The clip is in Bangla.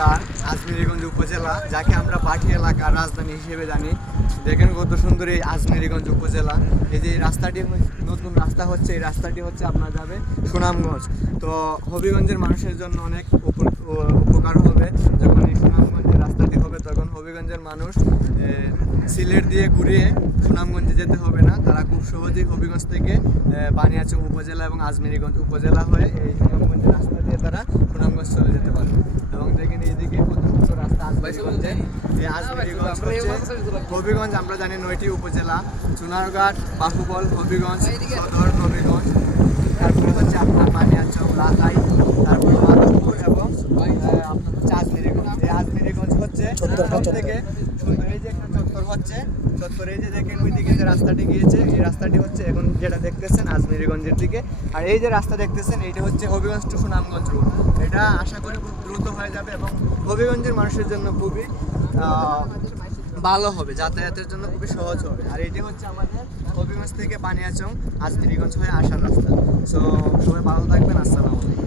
জেলার আজমিরগঞ্জ উপজেলা, যাকে আমরা পাটি এলাকার রাজধানী হিসেবে জানি। দেখেন কত সুন্দর এই আজমিরগঞ্জ উপজেলা। এই যে রাস্তাটি নতুন রাস্তা হচ্ছে, এই রাস্তাটি হচ্ছে আপনার যাবে সুনামগঞ্জ। তো হবিগঞ্জের মানুষের জন্য অনেক উপকার হবে। যখন এই সুনামগঞ্জের রাস্তাটি হবে তখন হবিগঞ্জের মানুষ সিলেট দিয়ে ঘুরিয়ে সুনামগঞ্জে যেতে হবে না। তারা খুব সহজেই হবিগঞ্জ থেকে বানিয়াচং উপজেলা এবং আজমিরগঞ্জ উপজেলা হয়ে এই সুনামগঞ্জের রাস্তা দিয়ে তারা সুনামগঞ্জ চলে যেতে পারে। এবং দেখেন এইদিকে কত সুন্দর রাস্তা আজমিরগঞ্জে। এই আজমিরগঞ্জ হচ্ছে হবিগঞ্জ, আমরা জানি 9টি উপজেলা: চুনারঘাট, বাহুবল, হবিগঞ্জ, সদর, হবিগঞ্জ, তারপরে হচ্ছে আপনার বানিয়াচং, লাখাই, তারপরে মাধবপুর এবং আপনার হচ্ছে আজমিরগঞ্জ। এই আজমিরগঞ্জ হচ্ছে সব থেকে সুন্দর। এই যে একটা চত্বর হচ্ছে, চত্বরে এই যে দেখেন ওইদিকে যে রাস্তাটি গিয়েছে, এই রাস্তাটি হচ্ছে এখন যেটা দেখতেছেন আজমিরগঞ্জের দিকে। আর এই যে রাস্তা দেখতেছেন এইটা হচ্ছে হবিগঞ্জ টু সুনামগঞ্জ রোড। এটা আশা করি খুব দ্রুত হয়ে যাবে এবং হবিগঞ্জের মানুষের জন্য খুবই ভালো হবে, যাতায়াতের জন্য খুবই সহজ হবে। আর এটি হচ্ছে আমাদের হবিগঞ্জ থেকে বানিয়াচং আজমিরগঞ্জ হয়ে আসার রাস্তা। সো সবাই ভালো থাকবেন। আসসালামু আলাইকুম।